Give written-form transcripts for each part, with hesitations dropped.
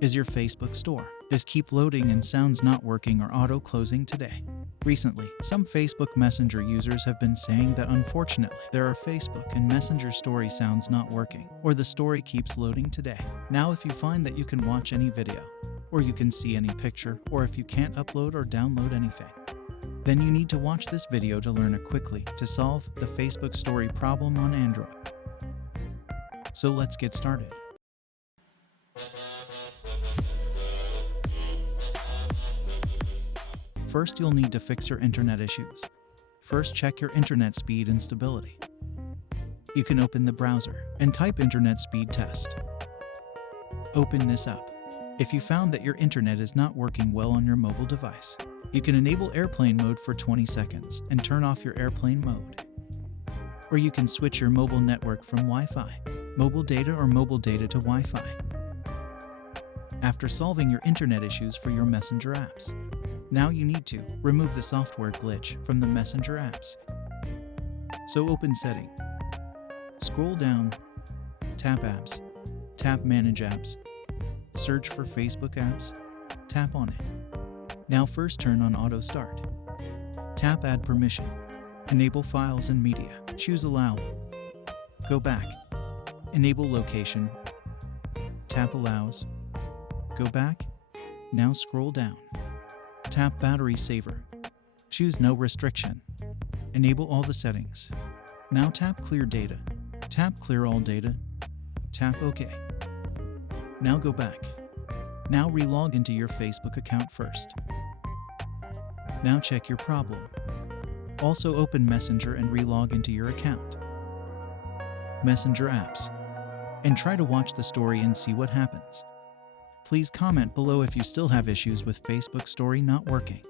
Is your Facebook store? Is keep loading and sounds not working or auto-closing today? Recently, some Facebook Messenger users have been saying that unfortunately, there are Facebook and Messenger story sounds not working, or the story keeps loading today. Now if you find that you can watch any video, or you can see any picture, or if you can't upload or download anything, then you need to watch this video to learn quickly to solve the Facebook story problem on Android. So let's get started. First, you'll need to fix your internet issues. First, check your internet speed and stability. You can open the browser and type internet speed test. Open this up. If you found that your internet is not working well on your mobile device, you can enable airplane mode for 20 seconds and turn off your airplane mode. Or you can switch your mobile network from Wi-Fi, mobile data or mobile data to Wi-Fi. After solving your internet issues for your Messenger apps, now you need to remove the software glitch from the Messenger apps. So open Setting, scroll down, tap Apps, tap Manage Apps, search for Facebook apps, tap on it. Now first turn on Auto Start. Tap Add Permission, enable Files and Media, choose Allow, go back, enable Location, tap Allows, go back, now scroll down. Tap Battery Saver. Choose No Restriction. Enable all the settings. Now tap Clear Data. Tap Clear All Data. Tap OK. Now go back. Now relog into your Facebook account first. Now check your problem. Also open Messenger and relog into your account. Messenger apps. And try to watch the story and see what happens. Please comment below if you still have issues with Facebook story not working.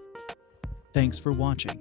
Thanks for watching.